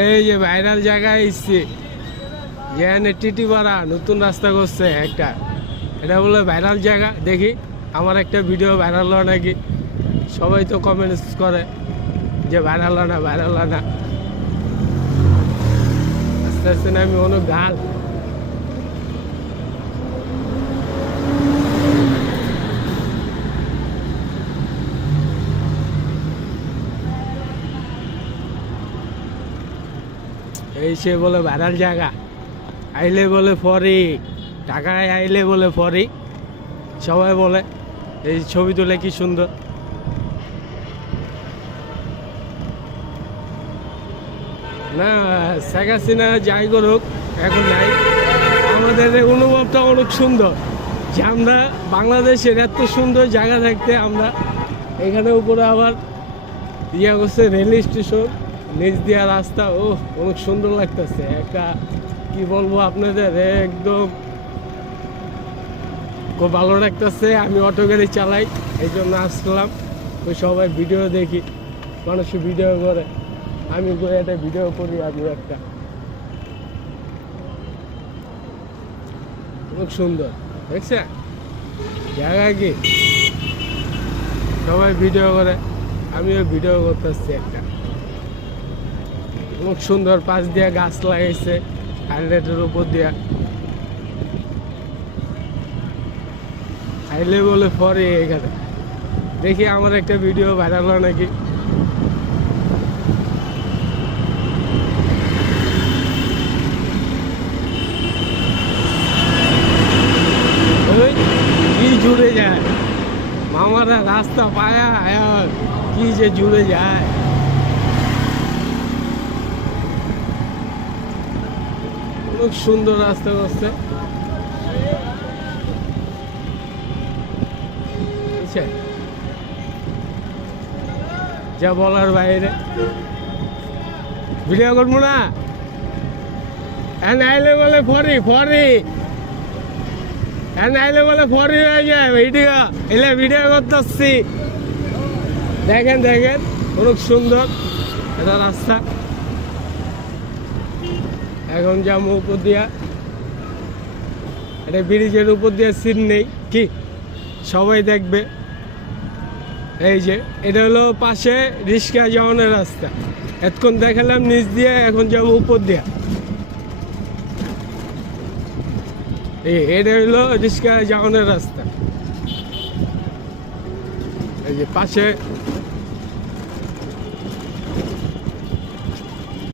এই যে ভাইরাল জায়গায় এসছি, যেখানে টিটিপাড়া নতুন রাস্তা করছে একটা, এটা বলে ভাইরাল জায়গা। দেখি আমার একটা ভিডিও ভাইরাল হয় নাকি। সবাই তো কমেন্টস করে যে ভাইরাল হয় না, ভাইরাল হয় না। আস্তে আস্তে আমি অনেক গাল এই সে বলে ভাইরাল জায়গা, আইলে বলে ফরি, টাকায় আইলে বলে ফরি, সবাই বলে। এই ছবি তুলে কি সুন্দর। না শেখ হাসিনা যাই করুক এখন নাই, আমাদের অনুভবটা অনেক সুন্দর যে আমরা বাংলাদেশের এত সুন্দর জায়গা থাকতে আমরা এখানে উপরে আবার ইয়া করছে রেল স্টেশন, নিচ দিয়া রাস্তা। ও অনেক সুন্দর লাগতেছে। একটা কি বলবো আপনাদের, একদম খুব ভালো লাগতেছে। আমি অটো গাড়ি চালাই, এই জন্য আসলাম। ওই সবাই ভিডিও দেখি, মানুষ ভিডিও করে, আমি একটা ভিডিও করি। আমি একটা অনেক সুন্দর দেখছে জায়গা কি, সবাই ভিডিও করে, আমিও ভিডিও করতেছি একটা। অনেক সুন্দর, পাশ দিয়া গাছ লাগাইছে হাইলাইটের উপর দিয়া। হাইলে বলে পরে এখানে দেখি আমার একটা ভিডিও ভাইরাল হয় নাকি। কি জুড়ে যায় মামারা, রাস্তা পায়া কি যে জুড়ে যায়। খুব সুন্দর রাস্তা করছে, যা বলার বাইরে। ভিডিও করবো না, আইলে বলে ফরি ফরি, আইলে বলে ফরি হয়ে যায় ভিডিও। এলে ভিডিও করতেছি, দেখেন দেখেন অনেক সুন্দর এটা রাস্তা। এখন যাবো উপর দিয়া, এটা ব্রিজের উপর দিয়ে সিন নেই কি, সবাই দেখবে। এই যে এটা হলো পাশে রিক্সা যাওয়ানোর রাস্তা। এতক্ষণ দেখালাম নিচ দিয়ে, এখন যাবো উপর দিয়া। এটা হলো রিক্সা যাওয়ানোর রাস্তা। এই যে পাশে